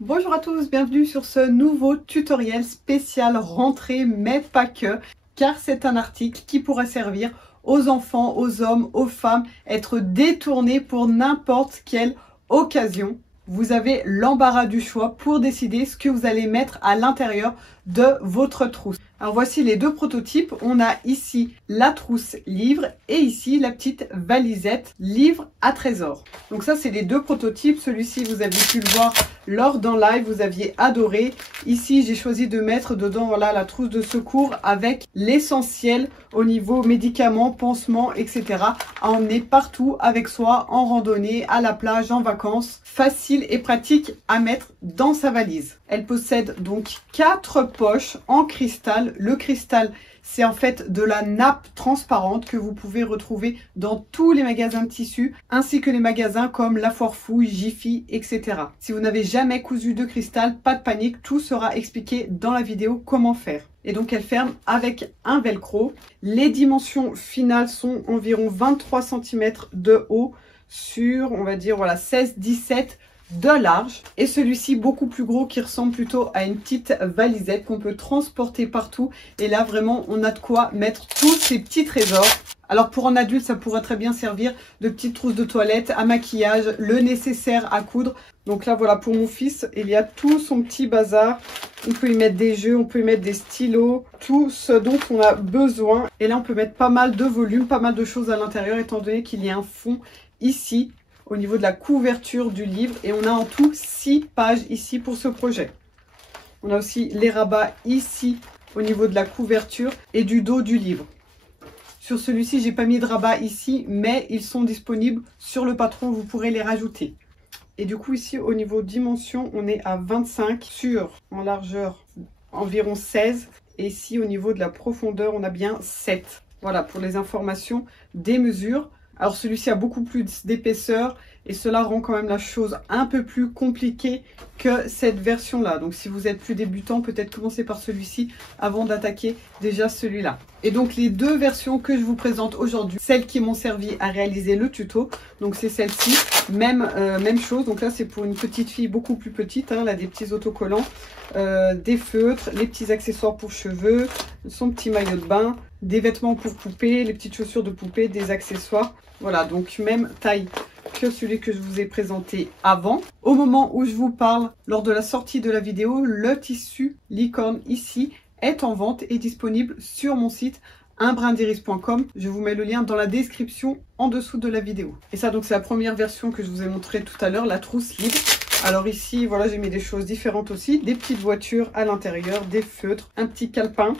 Bonjour à tous, bienvenue sur ce nouveau tutoriel spécial rentrée, mais pas que, car c'est un article qui pourra servir aux enfants, aux hommes, aux femmes, être détourné pour n'importe quelle occasion. Vous avez l'embarras du choix pour décider ce que vous allez mettre à l'intérieur de votre trousse. Alors voici les deux prototypes. On a ici la trousse livre et ici la petite valisette livre à trésor. Donc ça c'est les deux prototypes. Celui-ci vous avez pu le voir lors d'un live, vous aviez adoré. Ici j'ai choisi de mettre dedans voilà, la trousse de secours avec l'essentiel au niveau médicaments, pansements, etc. à emmener partout avec soi, en randonnée, à la plage, en vacances. Facile et pratique à mettre dans sa valise. Elle possède donc 4 poches en cristal. Le cristal, c'est en fait de la nappe transparente que vous pouvez retrouver dans tous les magasins de tissus, ainsi que les magasins comme La Foire Fouille, Jiffy, etc. Si vous n'avez jamais cousu de cristal, pas de panique, tout sera expliqué dans la vidéo comment faire. Et donc elle ferme avec un velcro. Les dimensions finales sont environ 23 cm de haut sur, on va dire, voilà, 16-17 de large, et celui-ci beaucoup plus gros qui ressemble plutôt à une petite valisette qu'on peut transporter partout. Et là vraiment on a de quoi mettre tous ces petits trésors. Alors pour un adulte ça pourrait très bien servir de petite trousse de toilette à maquillage, le nécessaire à coudre. Donc là voilà, pour mon fils il y a tout son petit bazar. On peut y mettre des jeux, on peut y mettre des stylos, tout ce dont on a besoin. Et là on peut mettre pas mal de volume, pas mal de choses à l'intérieur étant donné qu'il y a un fond ici au niveau de la couverture du livre, et on a en tout 6 pages ici pour ce projet. On a aussi les rabats ici au niveau de la couverture et du dos du livre. Sur celui-ci, j'ai pas mis de rabat ici, mais ils sont disponibles sur le patron, vous pourrez les rajouter. Et du coup ici au niveau dimension, on est à 25 sur en largeur environ 16, et ici au niveau de la profondeur, on a bien 7. Voilà pour les informations des mesures. Alors celui-ci a beaucoup plus d'épaisseur et cela rend quand même la chose un peu plus compliquée que cette version-là. Donc si vous êtes plus débutant, peut-être commencer par celui-ci avant d'attaquer déjà celui-là. Et donc les deux versions que je vous présente aujourd'hui, celles qui m'ont servi à réaliser le tuto, donc c'est celle-ci, même chose. Donc là c'est pour une petite fille beaucoup plus petite, hein, elle a des petits autocollants, des feutres, les petits accessoires pour cheveux, son petit maillot de bain, des vêtements pour poupée, les petites chaussures de poupée, des accessoires. Voilà, donc même taille que celui que je vous ai présenté avant. Au moment où je vous parle, lors de la sortie de la vidéo, le tissu licorne ici est en vente et disponible sur mon site unbrindiris.com. Je vous mets le lien dans la description en dessous de la vidéo. Et ça donc c'est la première version que je vous ai montré tout à l'heure, la trousse libre. Alors ici, voilà, j'ai mis des choses différentes aussi, des petites voitures à l'intérieur, des feutres, un petit calepin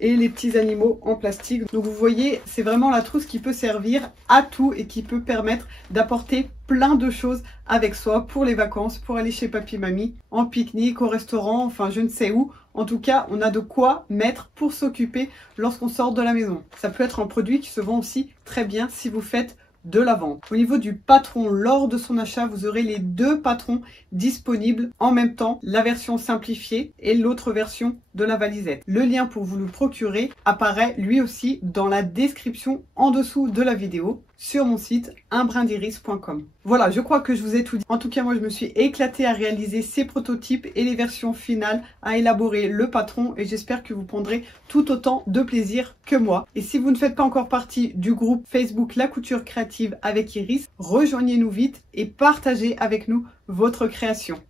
et les petits animaux en plastique. Donc vous voyez, c'est vraiment la trousse qui peut servir à tout et qui peut permettre d'apporter plein de choses avec soi pour les vacances, pour aller chez papy mamie, en pique-nique, au restaurant, enfin je ne sais où. En tout cas, on a de quoi mettre pour s'occuper lorsqu'on sort de la maison. Ça peut être un produit qui se vend aussi très bien si vous faites de la vente. Au niveau du patron, lors de son achat, vous aurez les deux patrons disponibles en même temps, la version simplifiée et l'autre version de la valisette. Le lien pour vous le procurer apparaît lui aussi dans la description en dessous de la vidéo sur mon site unbrindiris.com. Voilà, je crois que je vous ai tout dit. En tout cas, moi je me suis éclatée à réaliser ces prototypes et les versions finales, à élaborer le patron, et j'espère que vous prendrez tout autant de plaisir que moi. Et si vous ne faites pas encore partie du groupe Facebook La Couture Créative avec Iris, rejoignez-nous vite et partagez avec nous votre création.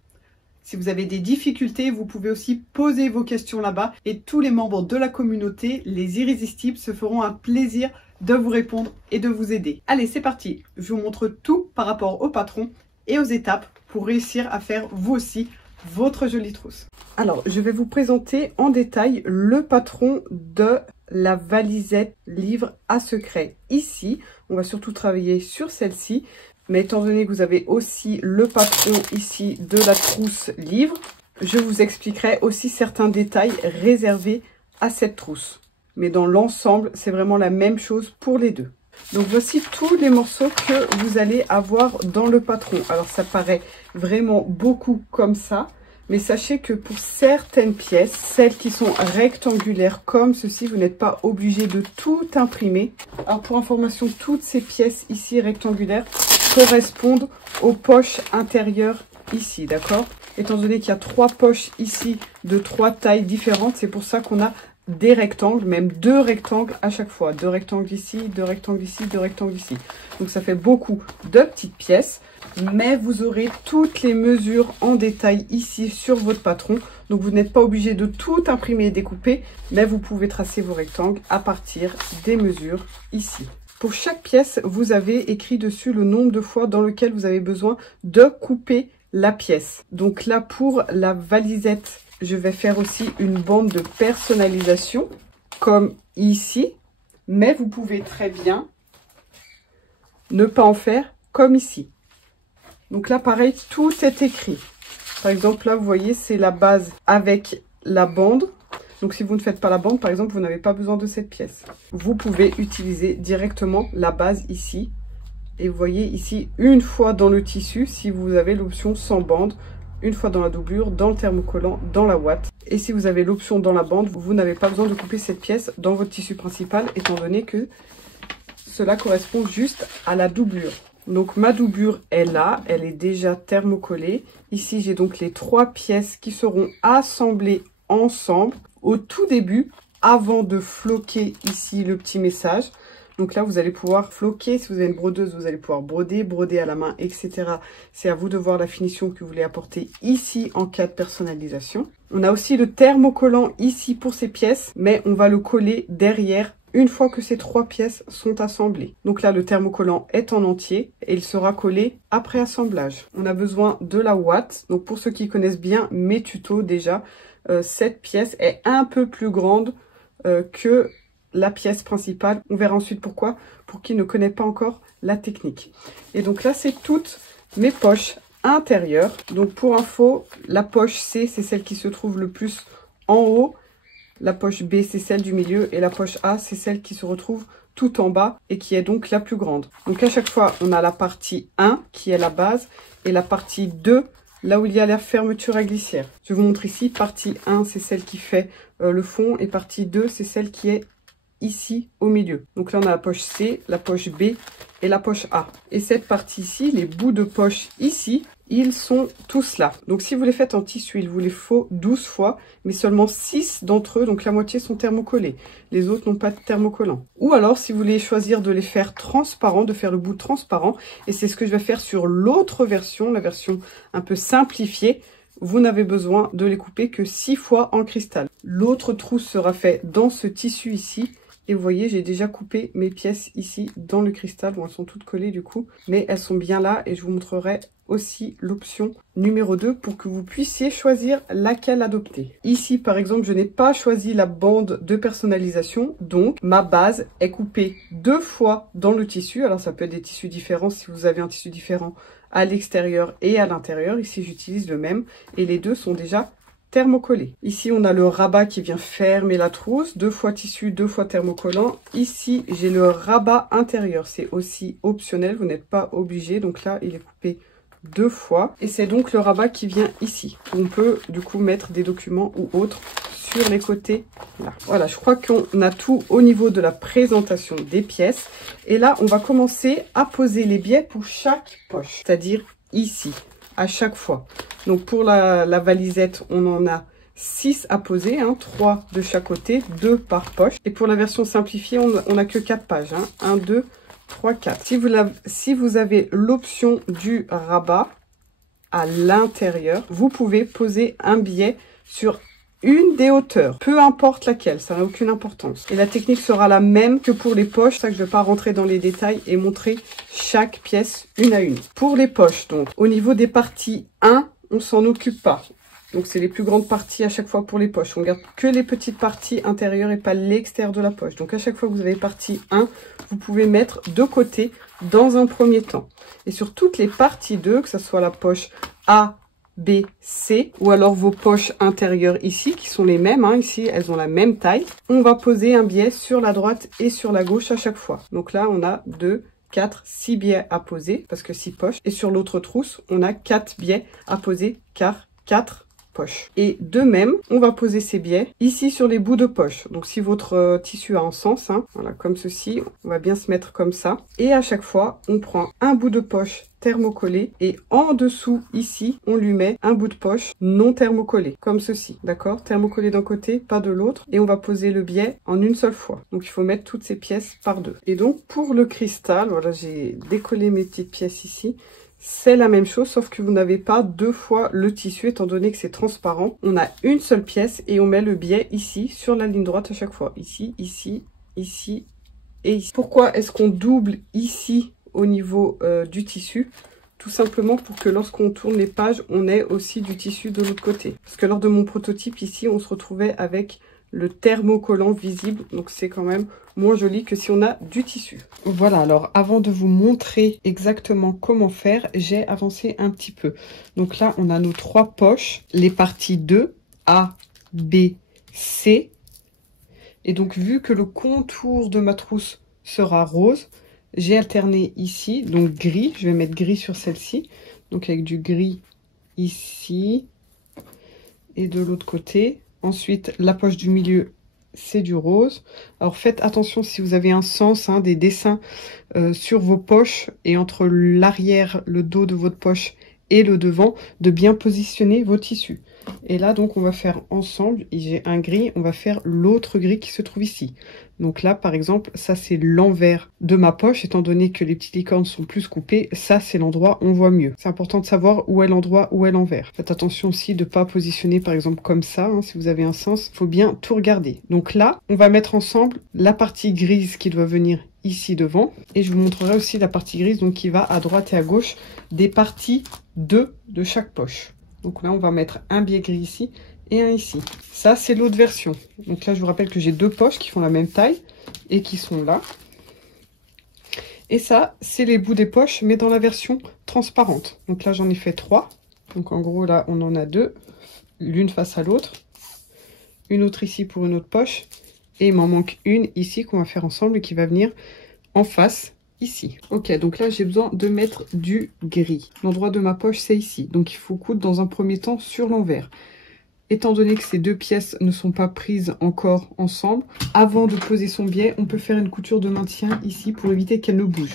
Si vous avez des difficultés, vous pouvez aussi poser vos questions là-bas et tous les membres de la communauté, les irrésistibles, se feront un plaisir de vous répondre et de vous aider. Allez, c'est parti. Je vous montre tout par rapport au patron et aux étapes pour réussir à faire vous aussi votre jolie trousse. Alors, je vais vous présenter en détail le patron de la valisette livre à secret. Ici, on va surtout travailler sur celle-ci. Mais étant donné que vous avez aussi le patron ici de la trousse livre, je vous expliquerai aussi certains détails réservés à cette trousse. Mais dans l'ensemble, c'est vraiment la même chose pour les deux. Donc voici tous les morceaux que vous allez avoir dans le patron. Alors ça paraît vraiment beaucoup comme ça, mais sachez que pour certaines pièces, celles qui sont rectangulaires comme ceci, vous n'êtes pas obligé de tout imprimer. Alors pour information, toutes ces pièces ici rectangulaires correspondent aux poches intérieures ici, d'accord? étant donné qu'il y a 3 poches ici de 3 tailles différentes. C'est pour ça qu'on a des rectangles, même 2 rectangles à chaque fois. 2 rectangles ici, 2 rectangles ici, 2 rectangles ici. Donc ça fait beaucoup de petites pièces, mais vous aurez toutes les mesures en détail ici sur votre patron. Donc vous n'êtes pas obligé de tout imprimer et découper, mais vous pouvez tracer vos rectangles à partir des mesures ici. Pour chaque pièce, vous avez écrit dessus le nombre de fois dans lequel vous avez besoin de couper la pièce. Donc là, pour la valisette, je vais faire aussi une bande de personnalisation, comme ici. Mais vous pouvez très bien ne pas en faire comme ici. Donc là, pareil, tout est écrit. Par exemple, là, vous voyez, c'est la base avec la bande. Donc, si vous ne faites pas la bande, par exemple, vous n'avez pas besoin de cette pièce. Vous pouvez utiliser directement la base ici. Et vous voyez ici, une fois dans le tissu, si vous avez l'option sans bande, une fois dans la doublure, dans le thermocollant, dans la ouate. Et si vous avez l'option dans la bande, vous n'avez pas besoin de couper cette pièce dans votre tissu principal, étant donné que cela correspond juste à la doublure. Donc ma doublure est là, elle est déjà thermocollée. Ici, j'ai donc les 3 pièces qui seront assemblées ensemble au tout début, avant de floquer ici le petit message. Donc là, vous allez pouvoir floquer. Si vous avez une brodeuse, vous allez pouvoir broder, broder à la main, etc. C'est à vous de voir la finition que vous voulez apporter ici en cas de personnalisation. On a aussi le thermocollant ici pour ces pièces, mais on va le coller derrière une fois que ces 3 pièces sont assemblées. Donc là, le thermocollant est en entier et il sera collé après assemblage. On a besoin de la ouate. Donc pour ceux qui connaissent bien mes tutos déjà, cette pièce est un peu plus grande que la pièce principale. On verra ensuite pourquoi, pour qui ne connaît pas encore la technique. Et donc là, c'est toutes mes poches intérieures. Donc pour info, la poche C, c'est celle qui se trouve le plus en haut. La poche B, c'est celle du milieu. Et la poche A, c'est celle qui se retrouve tout en bas et qui est donc la plus grande. Donc à chaque fois, on a la partie 1 qui est la base et la partie 2, là où il y a la fermeture à glissière. Je vous montre ici, partie 1, c'est celle qui fait le fond et partie 2, c'est celle qui est ici au milieu. Donc là, on a la poche C, la poche B et la poche A. Et cette partie ici, les bouts de poche ici, ils sont tous là. Donc si vous les faites en tissu, il vous les faut 12 fois, mais seulement 6 d'entre eux, donc la moitié sont thermocollés. Les autres n'ont pas de thermocollant. Ou alors, si vous voulez choisir de les faire transparents, de faire le bout transparent, et c'est ce que je vais faire sur l'autre version, la version un peu simplifiée, vous n'avez besoin de les couper que 6 fois en cristal. L'autre trousse sera fait dans ce tissu ici. Et vous voyez, j'ai déjà coupé mes pièces ici dans le cristal. Bon, elles sont toutes collées du coup, mais elles sont bien là. Et je vous montrerai aussi l'option numéro 2 pour que vous puissiez choisir laquelle adopter. Ici, par exemple, je n'ai pas choisi la bande de personnalisation. Donc, ma base est coupée 2 fois dans le tissu. Alors, ça peut être des tissus différents si vous avez un tissu différent à l'extérieur et à l'intérieur. Ici, j'utilise le même. Et les deux sont déjà thermocollé. Ici, on a le rabat qui vient fermer la trousse. 2 fois tissu, 2 fois thermocollant. Ici, j'ai le rabat intérieur. C'est aussi optionnel, vous n'êtes pas obligé. Donc là, il est coupé 2 fois. Et c'est donc le rabat qui vient ici. On peut du coup mettre des documents ou autres sur les côtés. Là. Voilà, je crois qu'on a tout au niveau de la présentation des pièces. Et là, on va commencer à poser les biais pour chaque poche. C'est-à-dire ici, à chaque fois. Donc pour la valisette, on en a 6 à poser, 3 de chaque côté, 2 par poche. Et pour la version simplifiée, on n'a que 4 pages. 1, 2, 3, 4. Si vous avez l'option du rabat à l'intérieur, vous pouvez poser un biais sur une des hauteurs, peu importe laquelle, ça n'a aucune importance. Et la technique sera la même que pour les poches, c'est ça que je ne vais pas rentrer dans les détails et montrer chaque pièce une à une. Pour les poches, donc, au niveau des parties 1, on s'en occupe pas. Donc c'est les plus grandes parties à chaque fois pour les poches. On garde que les petites parties intérieures et pas l'extérieur de la poche. Donc à chaque fois que vous avez partie 1, vous pouvez mettre de côté dans un premier temps. Et sur toutes les parties 2, que ce soit la poche A, B, C, ou alors vos poches intérieures ici, qui sont les mêmes, ici elles ont la même taille, on va poser un biais sur la droite et sur la gauche à chaque fois. Donc là on a 2, 4, 6 biais à poser, parce que 6 poches, et sur l'autre trousse, on a 4 biais à poser, car 4 poche. Et de même, on va poser ces biais ici sur les bouts de poche. Donc si votre tissu a un sens, hein, voilà, comme ceci, on va bien se mettre comme ça. Et à chaque fois, on prend un bout de poche thermocollé et en dessous ici on lui met un bout de poche non thermocollé comme ceci, d'accord, thermocollé d'un côté, pas de l'autre, et on va poser le biais en une seule fois. Donc il faut mettre toutes ces pièces par deux. Et donc pour le cristal, voilà, j'ai décollé mes petites pièces ici. C'est la même chose, sauf que vous n'avez pas deux fois le tissu, étant donné que c'est transparent. On a une seule pièce et on met le biais ici sur la ligne droite à chaque fois, ici, ici, ici et ici. Pourquoi est-ce qu'on double ici au niveau du tissu? Tout simplement pour que lorsqu'on tourne les pages, on ait aussi du tissu de l'autre côté. Parce que lors de mon prototype ici, on se retrouvait avec le thermocollant visible. Donc c'est quand même moins joli que si on a du tissu. Voilà, alors avant de vous montrer exactement comment faire, j'ai avancé un petit peu. Donc là, on a nos trois poches, les parties 2, A, B, C. Et donc vu que le contour de ma trousse sera rose, j'ai alterné ici, donc gris, je vais mettre gris sur celle-ci, donc avec du gris ici, et de l'autre côté. Ensuite, la poche du milieu, c'est du rose. Alors faites attention si vous avez un sens, hein, des dessins sur vos poches, et entre l'arrière, le dos de votre poche et le devant, de bien positionner vos tissus. Et là, donc, on va faire ensemble, j'ai un gris, on va faire l'autre gris qui se trouve ici. Donc là, par exemple, ça, c'est l'envers de ma poche, étant donné que les petites licornes sont plus coupées. Ça, c'est l'endroit où on voit mieux. C'est important de savoir où est l'endroit, où est l'envers. Faites attention aussi de ne pas positionner, par exemple, comme ça. Hein, si vous avez un sens, il faut bien tout regarder. Donc là, on va mettre ensemble la partie grise qui doit venir ici devant. Et je vous montrerai aussi la partie grise, donc qui va à droite et à gauche des parties 2 de chaque poche. Donc là, on va mettre un biais gris ici et un ici. Ça, c'est l'autre version. Donc là, je vous rappelle que j'ai deux poches qui font la même taille et qui sont là. Et ça, c'est les bouts des poches, mais dans la version transparente. Donc là, j'en ai fait 3. Donc en gros, là, on en a 2. L'une face à l'autre. Une autre ici pour une autre poche. Et il m'en manque une ici qu'on va faire ensemble et qui va venir en face. Ici. Ok, donc là j'ai besoin de mettre du gris. L'endroit de ma poche c'est ici. Donc il faut coudre dans un premier temps sur l'envers. Étant donné que ces deux pièces ne sont pas prises encore ensemble, avant de poser son biais, on peut faire une couture de maintien ici pour éviter qu'elle ne bouge.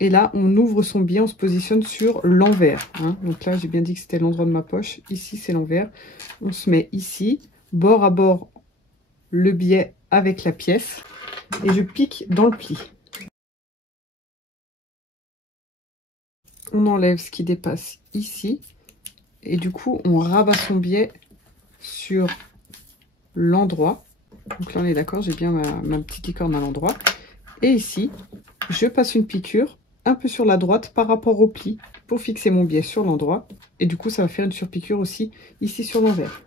Et là on ouvre son biais, on se positionne sur l'envers. Hein. Donc là j'ai bien dit que c'était l'endroit de ma poche. Ici c'est l'envers. On se met ici, bord à bord, le biais avec la pièce. Et je pique dans le pli. On enlève ce qui dépasse ici. Et du coup, on rabat son biais sur l'endroit. Donc là, on est d'accord, j'ai bien ma petite licorne à l'endroit. Et ici, je passe une piqûre un peu sur la droite par rapport au pli pour fixer mon biais sur l'endroit. Et du coup, ça va faire une surpiqûre aussi ici sur l'envers.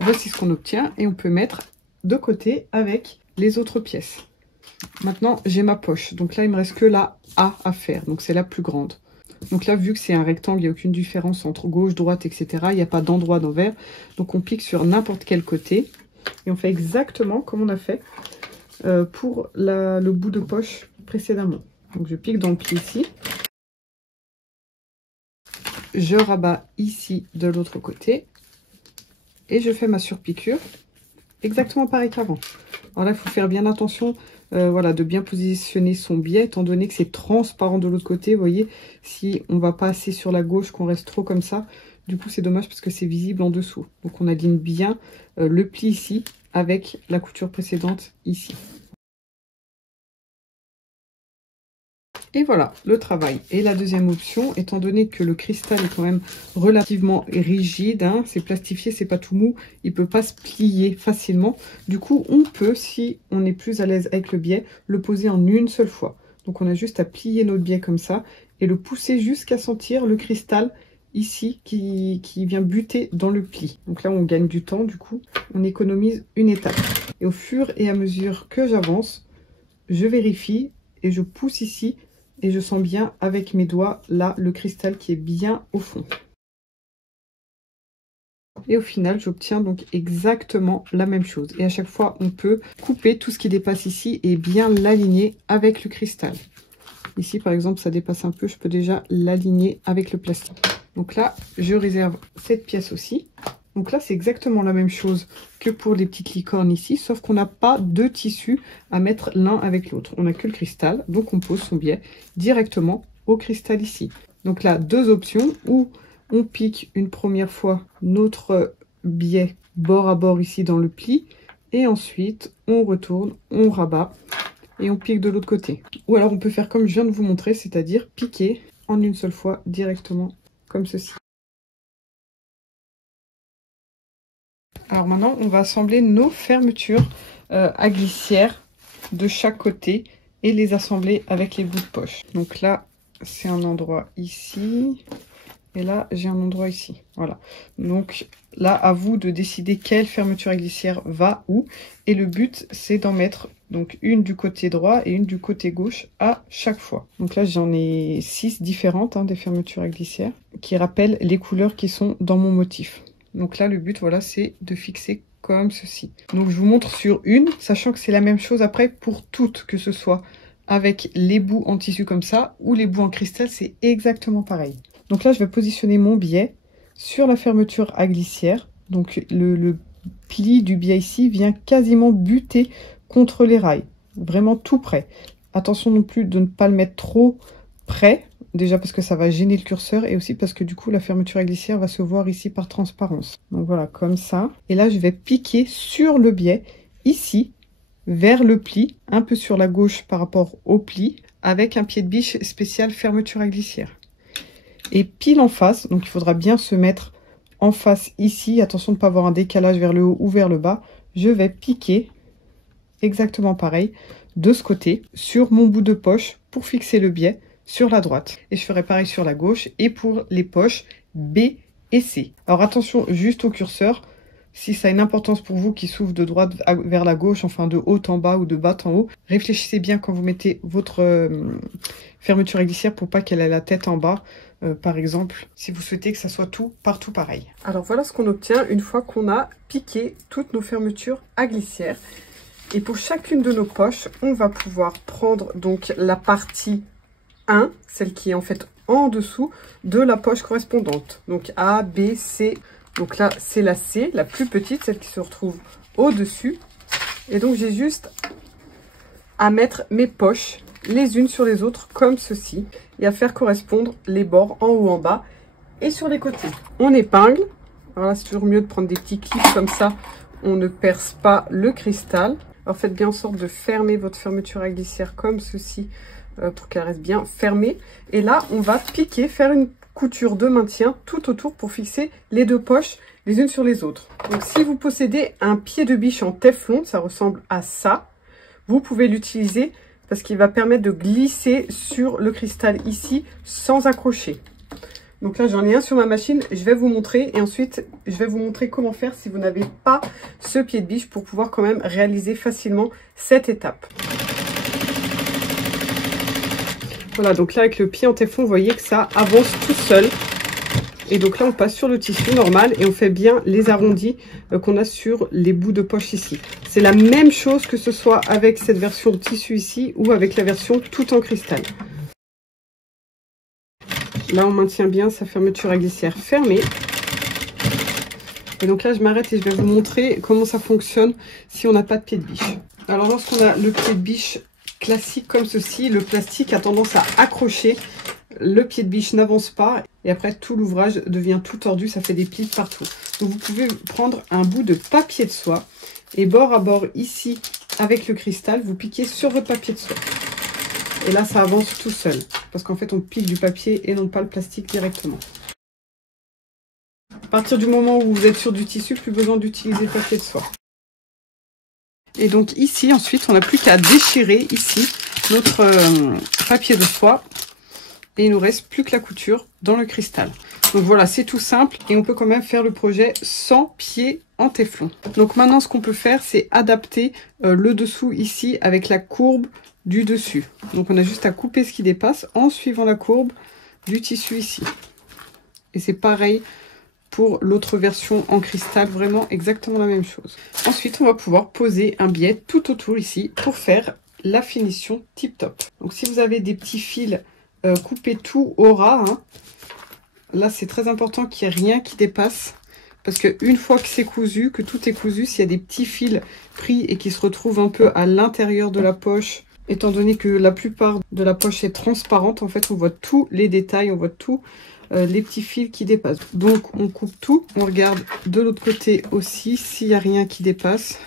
Voici ce qu'on obtient et on peut mettre de côté avec les autres pièces. Maintenant j'ai ma poche, donc là il me reste que la A à faire, donc c'est la plus grande. Donc là vu que c'est un rectangle, il n'y a aucune différence entre gauche, droite, etc. Il n'y a pas d'endroit d'envers, donc on pique sur n'importe quel côté et on fait exactement comme on a fait pour le bout de poche précédemment. Donc je pique dans le pli ici, je rabats ici de l'autre côté et je fais ma surpiqûre. Exactement pareil qu'avant. Alors là, il faut faire bien attention voilà, de bien positionner son biais, étant donné que c'est transparent de l'autre côté. Vous voyez, si on va pas assez sur la gauche, qu'on reste trop comme ça, du coup, c'est dommage parce que c'est visible en dessous. Donc, on aligne bien le pli ici avec la couture précédente ici. Et voilà le travail. Et la deuxième option, étant donné que le cristal est quand même relativement rigide, hein, c'est plastifié, c'est pas tout mou, il peut pas se plier facilement. Du coup, on peut, si on est plus à l'aise avec le biais, le poser en une seule fois. Donc on a juste à plier notre biais comme ça et le pousser jusqu'à sentir le cristal ici qui vient buter dans le pli. Donc là on gagne du temps, du coup on économise une étape. Et au fur et à mesure que j'avance, je vérifie et je pousse ici. Et je sens bien avec mes doigts, là, le cristal qui est bien au fond. Et au final, j'obtiens donc exactement la même chose. Et à chaque fois, on peut couper tout ce qui dépasse ici et bien l'aligner avec le cristal. Ici, par exemple, ça dépasse un peu, je peux déjà l'aligner avec le plastique. Donc là, je réserve cette pièce aussi. Donc là, c'est exactement la même chose que pour les petites licornes ici, sauf qu'on n'a pas deux tissus à mettre l'un avec l'autre. On n'a que le cristal, donc on pose son biais directement au cristal ici. Donc là, deux options, où on pique une première fois notre biais bord à bord ici dans le pli, et ensuite on retourne, on rabat et on pique de l'autre côté. Ou alors on peut faire comme je viens de vous montrer, c'est-à-dire piquer en une seule fois directement comme ceci. Alors maintenant, on va assembler nos fermetures à glissière de chaque côté et les assembler avec les bouts de poche. Donc là, c'est un endroit ici. Et là, j'ai un endroit ici. Voilà. Donc là, à vous de décider quelle fermeture à glissière va où. Et le but, c'est d'en mettre donc une du côté droit et une du côté gauche à chaque fois. Donc là, j'en ai 6 différentes, des fermetures à glissière, qui rappellent les couleurs qui sont dans mon motif. Donc là, le but, voilà, c'est de fixer comme ceci. Donc je vous montre sur une, sachant que c'est la même chose après pour toutes, que ce soit avec les bouts en tissu comme ça ou les bouts en cristal, c'est exactement pareil. Donc là, je vais positionner mon biais sur la fermeture à glissière. Donc le pli du biais ici vient quasiment buter contre les rails. Vraiment tout près. Attention non plus de ne pas le mettre trop près. Déjà parce que ça va gêner le curseur et aussi parce que du coup, la fermeture à glissière va se voir ici par transparence. Donc voilà, comme ça. Et là, je vais piquer sur le biais ici, vers le pli, un peu sur la gauche par rapport au pli, avec un pied de biche spécial fermeture à glissière. Et pile en face, donc il faudra bien se mettre en face ici, attention de ne pas avoir un décalage vers le haut ou vers le bas, je vais piquer exactement pareil de ce côté sur mon bout de poche pour fixer le biais sur la droite. Et je ferai pareil sur la gauche et pour les poches B et C. Alors attention juste au curseur, si ça a une importance pour vous qui s'ouvre de droite vers la gauche, enfin de haut en bas ou de bas en haut, réfléchissez bien quand vous mettez votre fermeture à glissière pour pas qu'elle ait la tête en bas. Par exemple, si vous souhaitez que ça soit tout partout pareil. Alors voilà ce qu'on obtient une fois qu'on a piqué toutes nos fermetures à glissière. Et pour chacune de nos poches, on va pouvoir prendre donc la partie 1, celle qui est en fait en dessous de la poche correspondante. Donc A, B, C. Donc là, c'est la C, la plus petite, celle qui se retrouve au-dessus. Et donc j'ai juste à mettre mes poches les unes sur les autres comme ceci et à faire correspondre les bords en haut, en bas et sur les côtés. On épingle. Alors là, c'est toujours mieux de prendre des petits clips comme ça, on ne perce pas le cristal. Alors faites bien en sorte de fermer votre fermeture à glissière comme ceci pour qu'elle reste bien fermée. Et là, on va piquer, faire une couture de maintien tout autour pour fixer les deux poches les unes sur les autres. Donc si vous possédez un pied de biche en téflon, ça ressemble à ça, vous pouvez l'utiliser parce qu'il va permettre de glisser sur le cristal ici sans accrocher. Donc là, j'en ai un sur ma machine, je vais vous montrer et ensuite, je vais vous montrer comment faire si vous n'avez pas ce pied de biche pour pouvoir quand même réaliser facilement cette étape. Voilà, donc là, avec le pied en téflon, vous voyez que ça avance tout seul. Et donc là, on passe sur le tissu normal et on fait bien les arrondis qu'on a sur les bouts de poche ici. C'est la même chose que ce soit avec cette version de tissu ici ou avec la version tout en cristal. Là, on maintient bien sa fermeture à glissière fermée. Et donc là, je m'arrête et je vais vous montrer comment ça fonctionne si on n'a pas de pied de biche. Alors, lorsqu'on a le pied de biche classique comme ceci, le plastique a tendance à accrocher. Le pied de biche n'avance pas et après tout l'ouvrage devient tout tordu, ça fait des plis partout. Donc vous pouvez prendre un bout de papier de soie et bord à bord ici avec le cristal, vous piquez sur votre papier de soie. Et là ça avance tout seul parce qu'en fait on pique du papier et non pas le plastique directement. À partir du moment où vous êtes sur du tissu, plus besoin d'utiliser le papier de soie. Et donc ici ensuite on n'a plus qu'à déchirer ici notre papier de soie. Et il nous reste plus que la couture dans le cristal. Donc voilà, c'est tout simple et on peut quand même faire le projet sans pied en téflon. Donc maintenant, ce qu'on peut faire, c'est adapter le dessous ici avec la courbe du dessus. Donc on a juste à couper ce qui dépasse en suivant la courbe du tissu ici. Et c'est pareil pour l'autre version en cristal, vraiment exactement la même chose. Ensuite, on va pouvoir poser un biais tout autour ici pour faire la finition tip top. Donc si vous avez des petits fils, coupez tout au ras, hein. Là c'est très important qu'il n'y ait rien qui dépasse. Parce qu'une fois que c'est cousu, que tout est cousu, s'il y a des petits fils pris et qui se retrouvent un peu à l'intérieur de la poche, étant donné que la plupart de la poche est transparente, en fait on voit tous les détails, on voit tous les petits fils qui dépassent. Donc on coupe tout, on regarde de l'autre côté aussi s'il n'y a rien qui dépasse.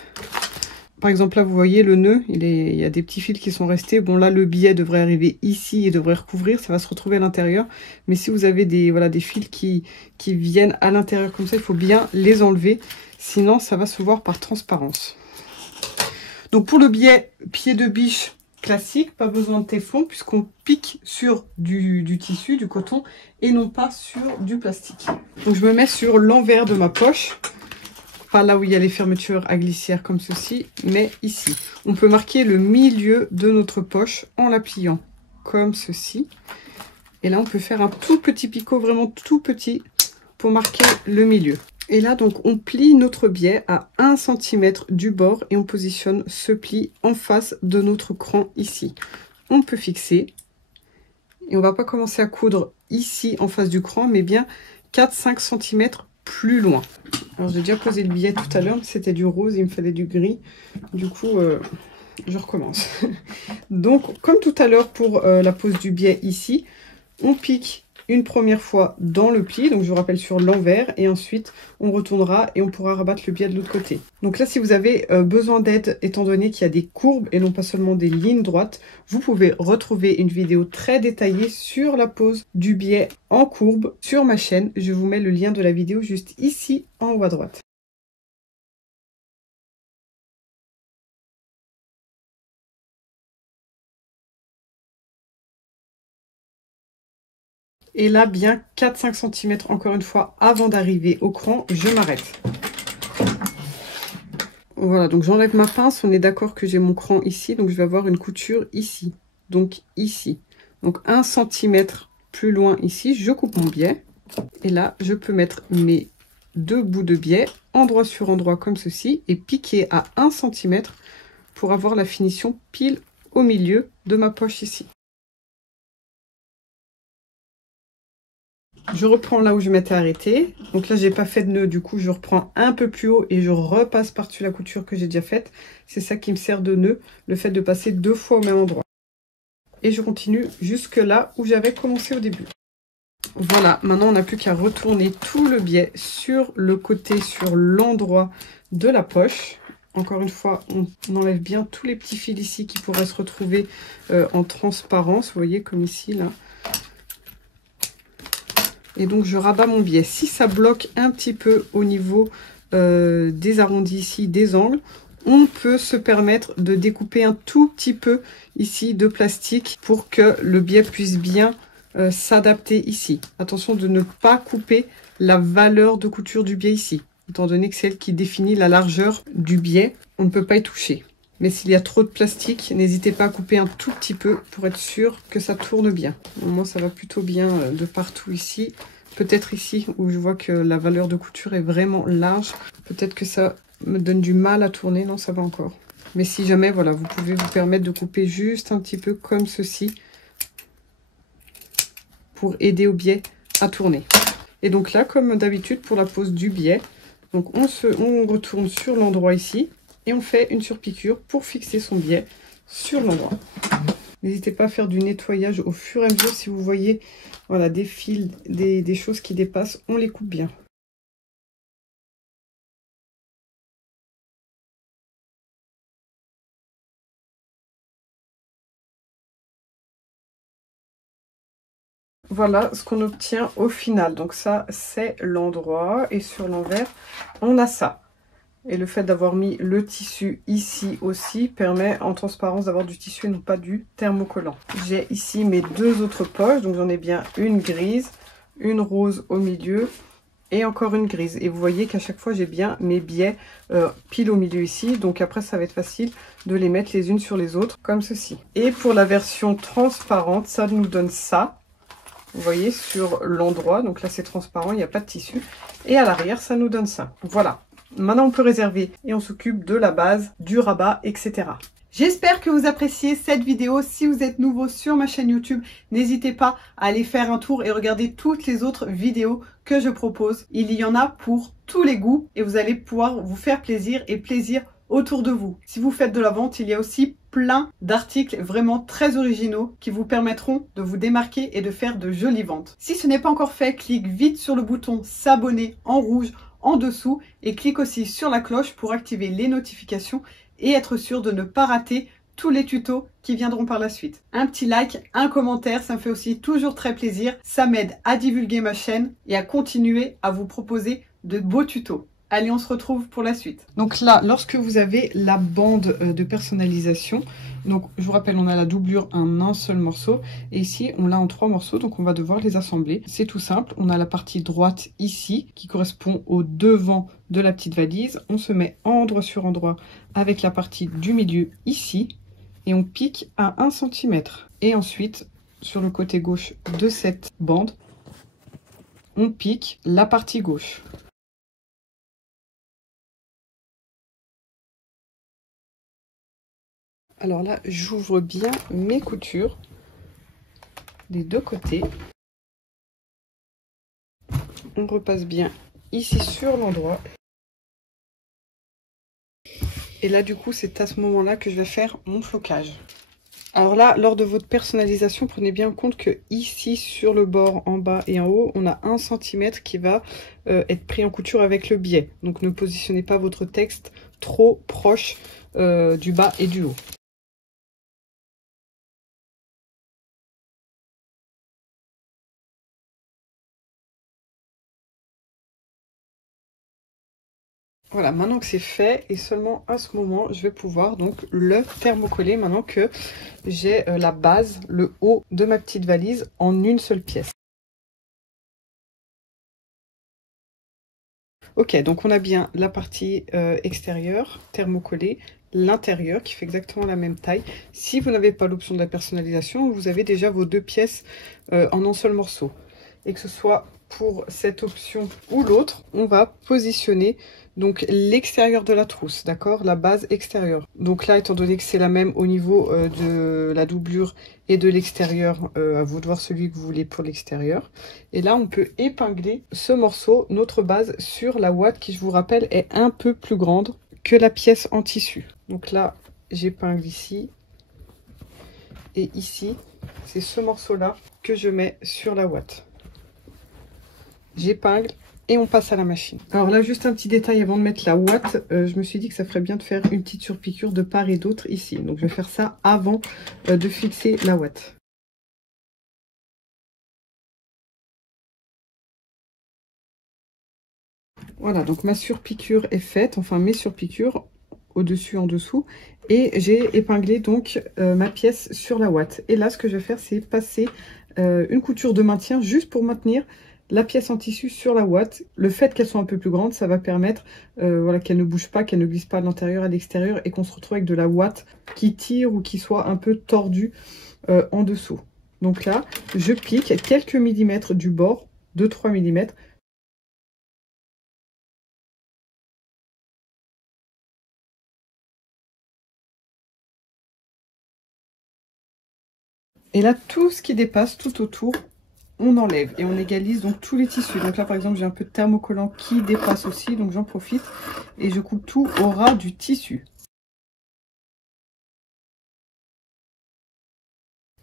Par exemple là vous voyez le nœud, il y a des petits fils qui sont restés. Bon là le billet devrait arriver ici et devrait recouvrir, ça va se retrouver à l'intérieur. Mais si vous avez des fils qui viennent à l'intérieur comme ça, il faut bien les enlever. Sinon ça va se voir par transparence. Donc pour le billet pied de biche classique, pas besoin de téflon puisqu'on pique sur du tissu, du coton et non pas sur du plastique. Donc je me mets sur l'envers de ma poche. Pas là où il y a les fermetures à glissière comme ceci, mais ici. On peut marquer le milieu de notre poche en la pliant comme ceci. Et là, on peut faire un tout petit picot, vraiment tout petit, pour marquer le milieu. Et là, donc, on plie notre biais à 1 cm du bord et on positionne ce pli en face de notre cran ici. On peut fixer. Et on va pas commencer à coudre ici en face du cran, mais bien 4-5 cm plus loin. Alors j'ai déjà posé le billet tout à l'heure, c'était du rose, il me fallait du gris. Du coup, je recommence. Donc, comme tout à l'heure pour la pose du billet ici, on pique une première fois dans le pli, donc je vous rappelle sur l'envers, et ensuite on retournera et on pourra rabattre le billet de l'autre côté. Donc là, si vous avez besoin d'aide, étant donné qu'il y a des courbes et non pas seulement des lignes droites, vous pouvez retrouver une vidéo très détaillée sur la pose du billet en courbe sur ma chaîne. Je vous mets le lien de la vidéo juste ici en haut à droite. Et là, bien 4-5 cm encore une fois avant d'arriver au cran, je m'arrête. Voilà, donc j'enlève ma pince, on est d'accord que j'ai mon cran ici, donc je vais avoir une couture ici, donc ici. Donc 1 cm plus loin ici, je coupe mon biais. Et là, je peux mettre mes 2 bouts de biais endroit sur endroit comme ceci et piquer à 1 cm pour avoir la finition pile au milieu de ma poche ici. Je reprends là où je m'étais arrêtée. Donc là, j'ai pas fait de nœud. Du coup, je reprends un peu plus haut et je repasse par-dessus la couture que j'ai déjà faite. C'est ça qui me sert de nœud, le fait de passer 2 fois au même endroit. Et je continue jusque là où j'avais commencé au début. Voilà, maintenant on n'a plus qu'à retourner tout le biais sur le côté, sur l'endroit de la poche. Encore une fois, on enlève bien tous les petits fils ici qui pourraient se retrouver en transparence. Vous voyez, comme ici, là. Et donc je rabats mon biais. Si ça bloque un petit peu au niveau des arrondis ici, des angles, on peut se permettre de découper un tout petit peu ici de plastique pour que le biais puisse bien s'adapter ici. Attention de ne pas couper la valeur de couture du biais ici, étant donné que c'est elle qui définit la largeur du biais, on ne peut pas y toucher. Mais s'il y a trop de plastique, n'hésitez pas à couper un tout petit peu pour être sûr que ça tourne bien. Au moins, ça va plutôt bien de partout ici. Peut-être ici où je vois que la valeur de couture est vraiment large. Peut-être que ça me donne du mal à tourner. Non, ça va encore. Mais si jamais, voilà, vous pouvez vous permettre de couper juste un petit peu comme ceci pour aider au biais à tourner. Et donc là, comme d'habitude pour la pose du biais, donc on retourne sur l'endroit ici. Et on fait une surpiqûre pour fixer son biais sur l'endroit. N'hésitez pas à faire du nettoyage au fur et à mesure. Si vous voyez voilà, des fils, des choses qui dépassent, on les coupe bien. Voilà ce qu'on obtient au final. Donc ça, c'est l'endroit. Et sur l'envers, on a ça. Et le fait d'avoir mis le tissu ici aussi permet en transparence d'avoir du tissu et non pas du thermocollant. J'ai ici mes 2 autres poches, donc j'en ai bien une grise, une rose au milieu et encore une grise. Et vous voyez qu'à chaque fois j'ai bien mes biais pile au milieu ici, donc après ça va être facile de les mettre les unes sur les autres comme ceci. Et pour la version transparente, ça nous donne ça. Vous voyez sur l'endroit, donc là c'est transparent, il n'y a pas de tissu. Et à l'arrière, ça nous donne ça. Voilà. Maintenant, on peut réserver et on s'occupe de la base, du rabat, etc. J'espère que vous appréciez cette vidéo. Si vous êtes nouveau sur ma chaîne YouTube, n'hésitez pas à aller faire un tour et regarder toutes les autres vidéos que je propose. Il y en a pour tous les goûts et vous allez pouvoir vous faire plaisir et plaisir autour de vous. Si vous faites de la vente, il y a aussi plein d'articles vraiment très originaux qui vous permettront de vous démarquer et de faire de jolies ventes. Si ce n'est pas encore fait, clique vite sur le bouton s'abonner en rouge en dessous et clique aussi sur la cloche pour activer les notifications et être sûr de ne pas rater tous les tutos qui viendront par la suite. Un petit like, un commentaire, ça me fait aussi toujours très plaisir. Ça m'aide à divulguer ma chaîne et à continuer à vous proposer de beaux tutos. Allez, on se retrouve pour la suite. Donc là, lorsque vous avez la bande de personnalisation, donc je vous rappelle, on a la doublure en un seul morceau. Et ici, on l'a en 3 morceaux, donc on va devoir les assembler. C'est tout simple. On a la partie droite ici, qui correspond au devant de la petite valise. On se met endroit sur endroit avec la partie du milieu ici. Et on pique à 1 cm. Et ensuite, sur le côté gauche de cette bande, on pique la partie gauche. Alors là, j'ouvre bien mes coutures des deux côtés. On repasse bien ici sur l'endroit. Et là, du coup, c'est à ce moment-là que je vais faire mon flocage. Alors là, lors de votre personnalisation, prenez bien en compte que ici, sur le bord, en bas et en haut, on a 1 cm qui va être pris en couture avec le biais. Donc ne positionnez pas votre texte trop proche du bas et du haut. Voilà, maintenant que c'est fait, et seulement à ce moment, je vais pouvoir donc le thermocoller maintenant que j'ai la base, le haut de ma petite valise en une seule pièce. Ok, donc on a bien la partie extérieure thermocollée, l'intérieur qui fait exactement la même taille. Si vous n'avez pas l'option de la personnalisation, vous avez déjà vos 2 pièces en un seul morceau. Et que ce soit pour cette option ou l'autre, on va positionner donc l'extérieur de la trousse, d'accord, la base extérieure. Donc là, étant donné que c'est la même au niveau de la doublure et de l'extérieur, à vous de voir celui que vous voulez pour l'extérieur. Et là, on peut épingler ce morceau, notre base, sur la ouate qui, je vous rappelle, est un peu plus grande que la pièce en tissu. Donc là, j'épingle ici et ici, c'est ce morceau-là que je mets sur la ouate. J'épingle et on passe à la machine. Alors là, juste un petit détail avant de mettre la ouate, je me suis dit que ça ferait bien de faire une petite surpiqûre de part et d'autre ici. Donc je vais faire ça avant de fixer la ouate. Voilà, donc ma surpiqûre est faite, enfin mes surpiqûres au-dessus, en dessous. Et j'ai épinglé donc ma pièce sur la ouate. Et là, ce que je vais faire, c'est passer une couture de maintien juste pour maintenir la pièce en tissu sur la ouate. Le fait qu'elle soit un peu plus grande, ça va permettre voilà, qu'elle ne bouge pas, qu'elle ne glisse pas de l'intérieur à l'extérieur et qu'on se retrouve avec de la ouate qui tire ou qui soit un peu tordue en dessous. Donc là, je pique quelques millimètres du bord, 2-3 mm. Et là, tout ce qui dépasse tout autour, on enlève et on égalise donc tous les tissus. Donc là, par exemple, j'ai un peu de thermocollant qui dépasse aussi, donc j'en profite et je coupe tout au ras du tissu.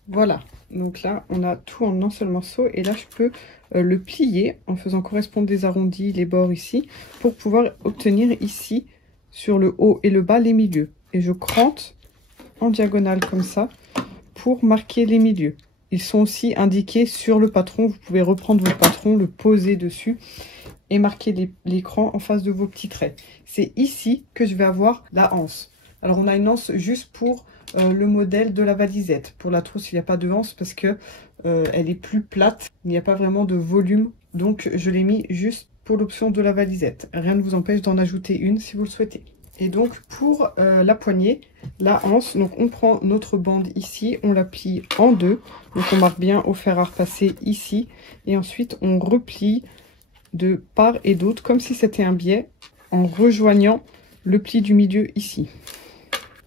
Voilà, donc là, on a tout en un seul morceau et là, je peux le plier en faisant correspondre des arrondis, les bords ici, pour pouvoir obtenir ici, sur le haut et le bas, les milieux. Et je crante en diagonale comme ça pour marquer les milieux. Ils sont aussi indiqués sur le patron. Vous pouvez reprendre votre patron, le poser dessus et marquer l'écran en face de vos petits traits. C'est ici que je vais avoir la anse. Alors, on a une anse juste pour le modèle de la valisette. Pour la trousse, il n'y a pas de anse parce que elle est plus plate. Il n'y a pas vraiment de volume. Donc, je l'ai mis juste pour l'option de la valisette. Rien ne vous empêche d'en ajouter une si vous le souhaitez. Et donc, pour la poignée, la anse, donc on prend notre bande ici, on la plie en deux. Donc, on marque bien au fer à repasser ici. Et ensuite, on replie de part et d'autre, comme si c'était un biais, en rejoignant le pli du milieu ici.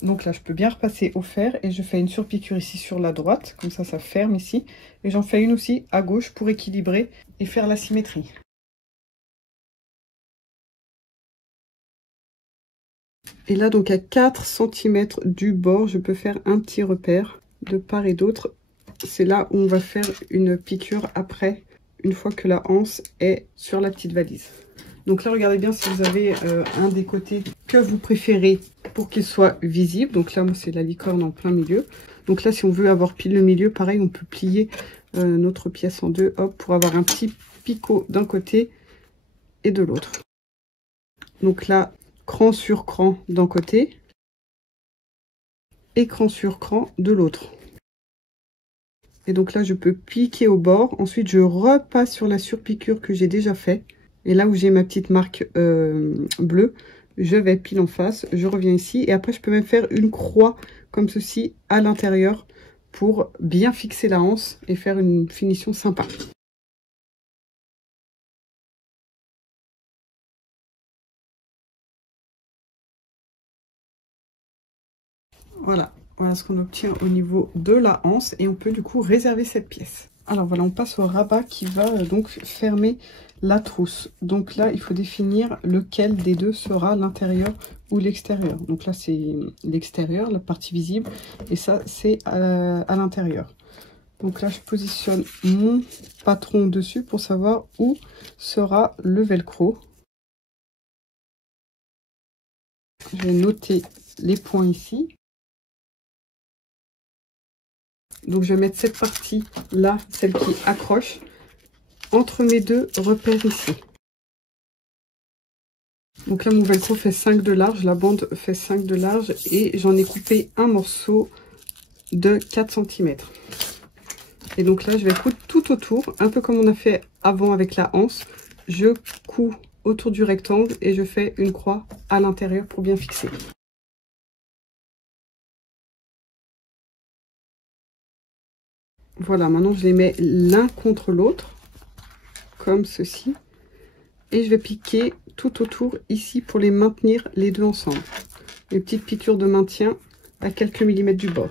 Donc là, je peux bien repasser au fer et je fais une surpiqûre ici sur la droite, comme ça ferme ici. Et j'en fais une aussi à gauche pour équilibrer et faire la symétrie. Et là, donc à 4 cm du bord, je peux faire un petit repère de part et d'autre. C'est là où on va faire une piqûre après, une fois que la anse est sur la petite valise. Donc là, regardez bien si vous avez un des côtés que vous préférez pour qu'il soit visible. Donc là, moi, c'est la licorne en plein milieu. Donc là, si on veut avoir pile le milieu, pareil, on peut plier notre pièce en deux, hop, pour avoir un petit picot d'un côté et de l'autre. Donc là, cran sur cran d'un côté et cran sur cran de l'autre. Et donc là, je peux piquer au bord. Ensuite, je repasse sur la surpiqûre que j'ai déjà fait. Et là où j'ai ma petite marque bleue, je vais pile en face. Je reviens ici. Et après, je peux même faire une croix comme ceci à l'intérieur pour bien fixer la anse et faire une finition sympa. Voilà. Voilà ce qu'on obtient au niveau de la anse et on peut du coup réserver cette pièce. Alors voilà, on passe au rabat qui va donc fermer la trousse. Donc là, il faut définir lequel des deux sera l'intérieur ou l'extérieur. Donc là, c'est l'extérieur, la partie visible, et ça, c'est à l'intérieur. Donc là, je positionne mon patron dessus pour savoir où sera le velcro. Je vais noter les points ici. Donc je vais mettre cette partie là, celle qui accroche, entre mes deux repères ici. Donc là mon velcro fait 5 de large, la bande fait 5 de large et j'en ai coupé un morceau de 4 cm. Et donc là je vais coudre tout autour, un peu comme on a fait avant avec la anse. Je couds autour du rectangle et je fais une croix à l'intérieur pour bien fixer. Voilà, maintenant je les mets l'un contre l'autre, comme ceci. Et je vais piquer tout autour ici pour les maintenir les deux ensemble. Une petite piqûre de maintien à quelques millimètres du bord.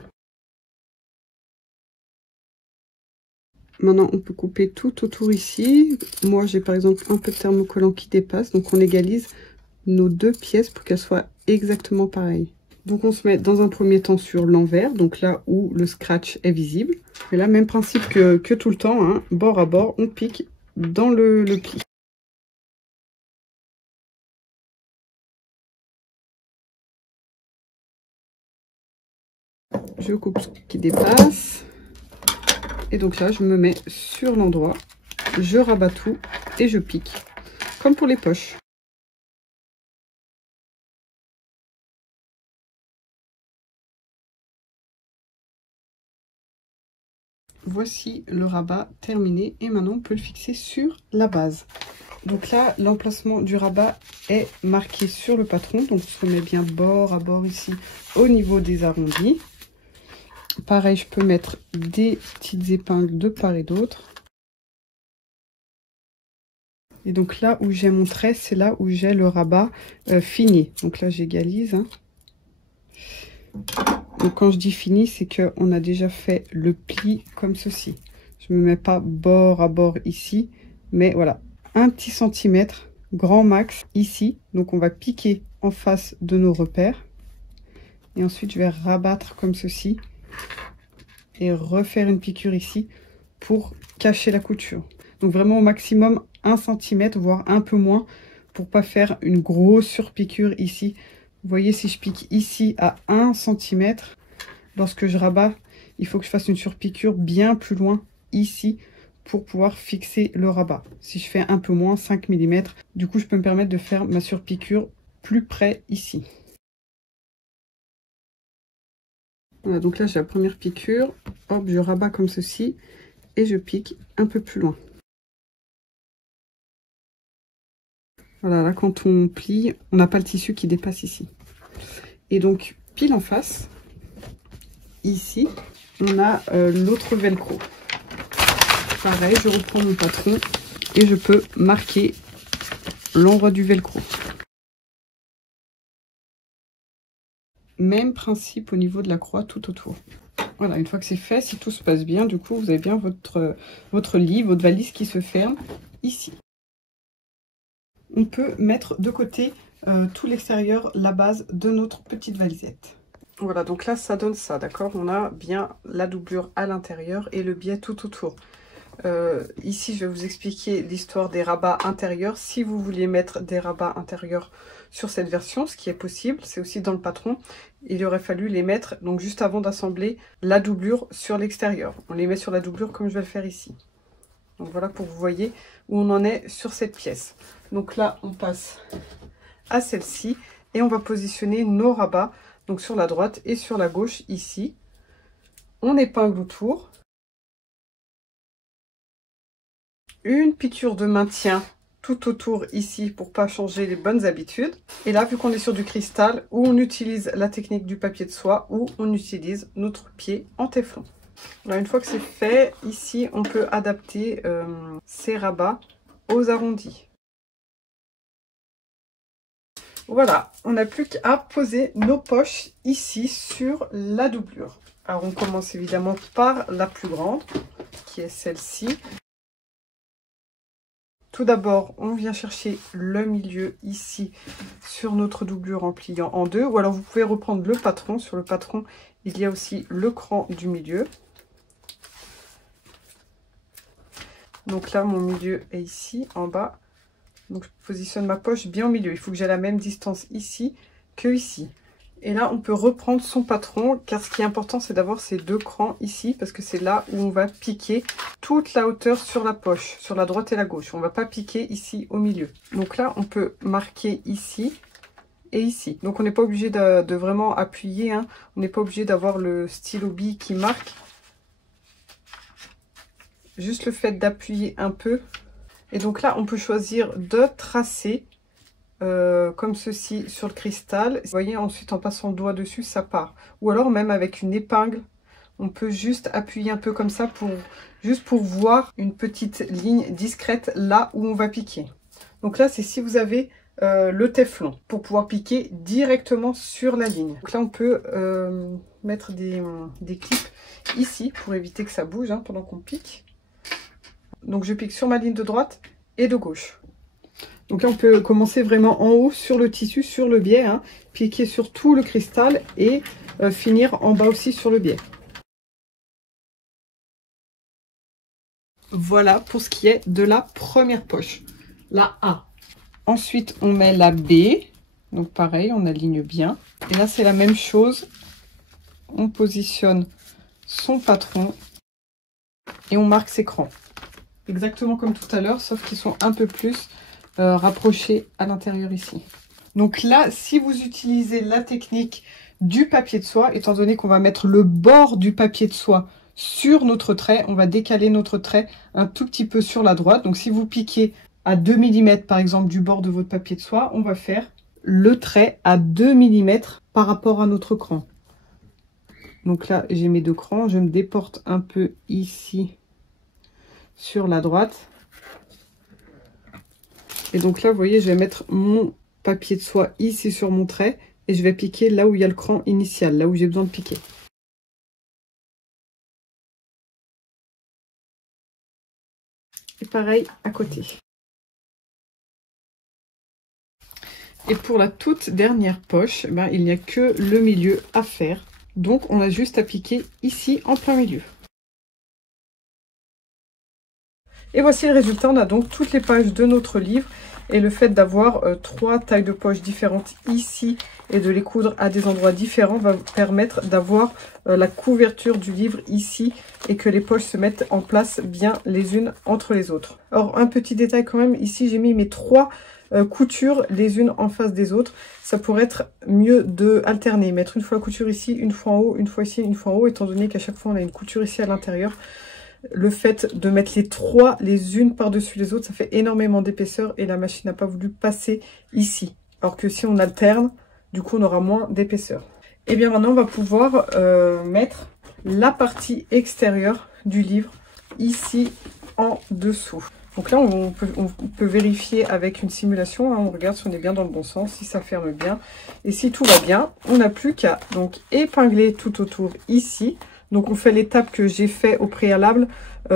Maintenant, on peut couper tout autour ici. Moi, j'ai par exemple un peu de thermocollant qui dépasse. Donc, on égalise nos deux pièces pour qu'elles soient exactement pareilles. Donc, on se met dans un premier temps sur l'envers. Donc, là où le scratch est visible. Et là, même principe que tout le temps. Hein, bord à bord, on pique dans le pli. Je coupe ce qui dépasse. Et donc là, je me mets sur l'endroit, je rabats tout et je pique, comme pour les poches. Voici le rabat terminé et maintenant on peut le fixer sur la base. Donc là, l'emplacement du rabat est marqué sur le patron, donc je me mets bien bord à bord ici au niveau des arrondis. Pareil, je peux mettre des petites épingles de part et d'autre. Et donc là où j'ai mon trait, c'est là où j'ai le rabat fini. Donc là, j'égalise. Hein. Donc quand je dis fini, c'est qu'on a déjà fait le pli comme ceci. Je ne me mets pas bord à bord ici, mais voilà, un petit centimètre, grand max ici. Donc on va piquer en face de nos repères. Et ensuite, je vais rabattre comme ceci. Et refaire une piqûre ici pour cacher la couture. Donc vraiment au maximum 1 cm, voire un peu moins, pour pas faire une grosse surpiqûre ici. Vous voyez, si je pique ici à 1 cm, lorsque je rabats, il faut que je fasse une surpiqûre bien plus loin ici pour pouvoir fixer le rabat. Si je fais un peu moins, 5 mm, du coup je peux me permettre de faire ma surpiqûre plus près ici. Voilà, donc là j'ai la première piqûre, hop, je rabats comme ceci et je pique un peu plus loin. Voilà, là quand on plie, on n'a pas le tissu qui dépasse ici. Et donc pile en face, ici, on a l'autre velcro. Pareil, je reprends mon patron et je peux marquer l'endroit du velcro. même principe au niveau de la croix tout autour. Voilà, une fois que c'est fait, si tout se passe bien, du coup, vous avez bien votre livre, votre valise qui se ferme ici. On peut mettre de côté tout l'extérieur, la base de notre petite valisette. Voilà, donc là, ça donne ça, d'accord? On a bien la doublure à l'intérieur et le biais tout autour. Ici, je vais vous expliquer l'histoire des rabats intérieurs. Si vous vouliez mettre des rabats intérieurs sur cette version, ce qui est possible, c'est aussi dans le patron, il aurait fallu les mettre donc juste avant d'assembler la doublure sur l'extérieur. On les met sur la doublure comme je vais le faire ici. Donc voilà pour que vous voyez où on en est sur cette pièce. Donc là, on passe à celle-ci et on va positionner nos rabats donc sur la droite et sur la gauche ici. On épingle autour. Une piqûre de maintien tout autour ici pour pas changer les bonnes habitudes. Et là, vu qu'on est sur du cristal, où on utilise la technique du papier de soie, ou on utilise notre pied en téflon. Là, une fois que c'est fait, ici, on peut adapter ces rabats aux arrondis. Voilà, on n'a plus qu'à poser nos poches ici sur la doublure. Alors, on commence évidemment par la plus grande, qui est celle-ci. Tout d'abord, on vient chercher le milieu ici sur notre doublure en pliant en deux. Ou alors, vous pouvez reprendre le patron. Sur le patron, il y a aussi le cran du milieu. Donc là, mon milieu est ici, en bas. Donc, je positionne ma poche bien au milieu. Il faut que j'ai la même distance ici que ici. Et là, on peut reprendre son patron, car ce qui est important, c'est d'avoir ces deux crans ici, parce que c'est là où on va piquer toute la hauteur sur la poche, sur la droite et la gauche. On ne va pas piquer ici au milieu. Donc là, on peut marquer ici et ici. Donc, on n'est pas obligé de vraiment appuyer, hein. On n'est pas obligé d'avoir le stylo bille qui marque. Juste le fait d'appuyer un peu. Et donc là, on peut choisir de tracer comme ceci sur le cristal. Vous voyez, ensuite en passant le doigt dessus, ça part. Ou alors même avec une épingle, on peut juste appuyer un peu comme ça juste pour voir une petite ligne discrète là où on va piquer. Donc là, c'est si vous avez le téflon pour pouvoir piquer directement sur la ligne. Donc là, on peut mettre des clips ici pour éviter que ça bouge hein, pendant qu'on pique. Donc je pique sur ma ligne de droite et de gauche. Donc là, on peut commencer vraiment en haut sur le tissu, sur le biais, hein, piquer sur tout le cristal et finir en bas aussi sur le biais. Voilà pour ce qui est de la première poche, la A. Ensuite, on met la B. Donc pareil, on aligne bien. Et là, c'est la même chose. On positionne son patron et on marque ses crans. Exactement comme tout à l'heure, sauf qu'ils sont un peu plus rapprochés à l'intérieur ici. Donc là, si vous utilisez la technique du papier de soie, étant donné qu'on va mettre le bord du papier de soie sur notre trait, on va décaler notre trait un tout petit peu sur la droite. Donc si vous piquez à 2 mm par exemple du bord de votre papier de soie, on va faire le trait à 2 mm par rapport à notre cran. Donc là, j'ai mes deux crans, je me déporte un peu ici sur la droite. Et donc là, vous voyez, je vais mettre mon papier de soie ici sur mon trait et je vais piquer là où il y a le cran initial, là où j'ai besoin de piquer. Et pareil à côté. Et pour la toute dernière poche, ben, il n'y a que le milieu à faire. Donc on a juste à piquer ici en plein milieu. Et voici le résultat, on a donc toutes les pages de notre livre et le fait d'avoir 3 tailles de poches différentes ici et de les coudre à des endroits différents va permettre d'avoir la couverture du livre ici et que les poches se mettent en place bien les unes entre les autres. Alors un petit détail quand même, ici j'ai mis mes 3 coutures les unes en face des autres. Ça pourrait être mieux de alterner, mettre une fois la couture ici, une fois en haut, une fois ici, une fois en haut, étant donné qu'à chaque fois on a une couture ici à l'intérieur. Le fait de mettre les 3 les unes par-dessus les autres, ça fait énormément d'épaisseur et la machine n'a pas voulu passer ici. Alors que si on alterne, du coup on aura moins d'épaisseur. Et bien maintenant on va pouvoir mettre la partie extérieure du livre ici en dessous. Donc là, on peut vérifier avec une simulation, hein, on regarde si on est bien dans le bon sens, si ça ferme bien. Et si tout va bien, on n'a plus qu'à donc épingler tout autour ici. Donc on fait l'étape que j'ai fait au préalable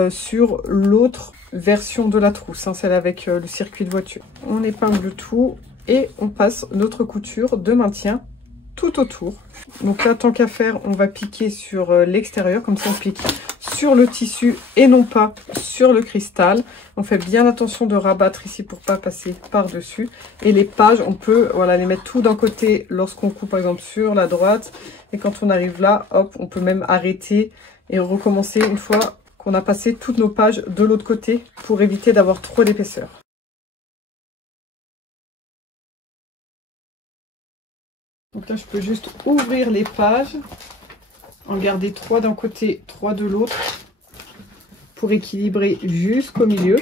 sur l'autre version de la trousse, hein, celle avec le circuit de voiture. On épingle tout et on passe notre couture de maintien tout autour. Donc là, tant qu'à faire, on va piquer sur l'extérieur, comme ça on pique sur le tissu et non pas sur le cristal. On fait bien attention de rabattre ici pour pas passer par-dessus. Et les pages, on peut voilà, les mettre tout d'un côté lorsqu'on coupe par exemple sur la droite. Et quand on arrive là, hop, on peut même arrêter et recommencer une fois qu'on a passé toutes nos pages de l'autre côté pour éviter d'avoir trop d'épaisseur. Donc là, je peux juste ouvrir les pages, en garder 3 d'un côté, 3 de l'autre, pour équilibrer jusqu'au milieu.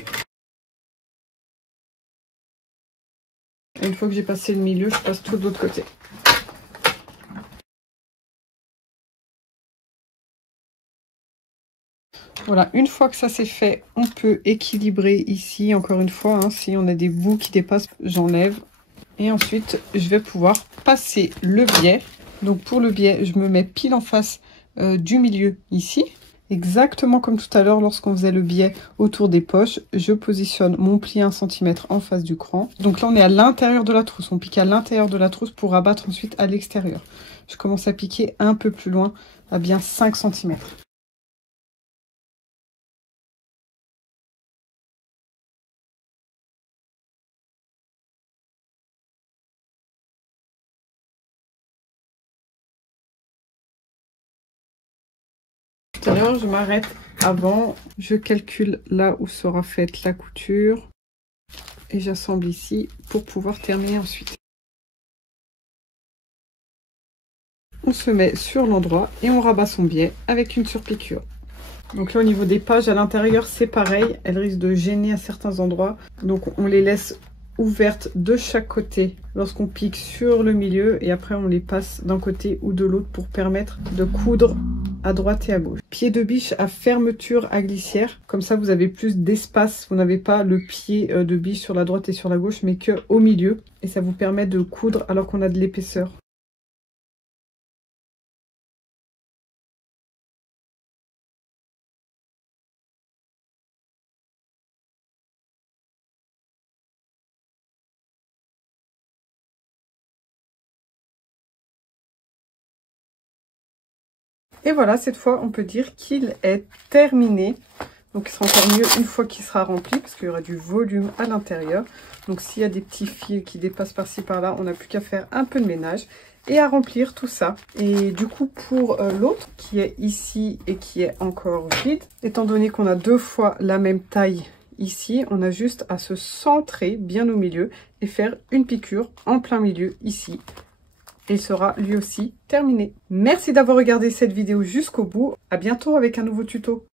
Et une fois que j'ai passé le milieu, je passe tout de l'autre côté. Voilà, une fois que ça c'est fait, on peut équilibrer ici, encore une fois, hein, si on a des bouts qui dépassent, j'enlève. Et ensuite, je vais pouvoir passer le biais. Donc pour le biais, je me mets pile en face du milieu ici. Exactement comme tout à l'heure lorsqu'on faisait le biais autour des poches. Je positionne mon pli 1 cm en face du cran. Donc là, on est à l'intérieur de la trousse. On pique à l'intérieur de la trousse pour abattre ensuite à l'extérieur. Je commence à piquer un peu plus loin, à bien 5 cm. Tout à l'heure, je m'arrête avant, je calcule là où sera faite la couture et j'assemble ici pour pouvoir terminer ensuite. On se met sur l'endroit et on rabat son biais avec une surpiqûre. Donc là, au niveau des pages à l'intérieur, c'est pareil, elles risquent de gêner à certains endroits, donc on les laisse ouvertes de chaque côté lorsqu'on pique sur le milieu et après on les passe d'un côté ou de l'autre pour permettre de coudre à droite et à gauche. Pied de biche à fermeture à glissière, comme ça vous avez plus d'espace, vous n'avez pas le pied de biche sur la droite et sur la gauche mais que au milieu et ça vous permet de coudre alors qu'on a de l'épaisseur. Et voilà, cette fois, on peut dire qu'il est terminé. Donc, il sera encore mieux une fois qu'il sera rempli, parce qu'il y aura du volume à l'intérieur. Donc, s'il y a des petits fils qui dépassent par-ci, par-là, on n'a plus qu'à faire un peu de ménage et à remplir tout ça. Et du coup, pour l'autre, qui est ici et qui est encore vide, étant donné qu'on a 2 fois la même taille ici, on a juste à se centrer bien au milieu et faire une piqûre en plein milieu ici. Et il sera lui aussi terminé. Merci d'avoir regardé cette vidéo jusqu'au bout. À bientôt avec un nouveau tuto.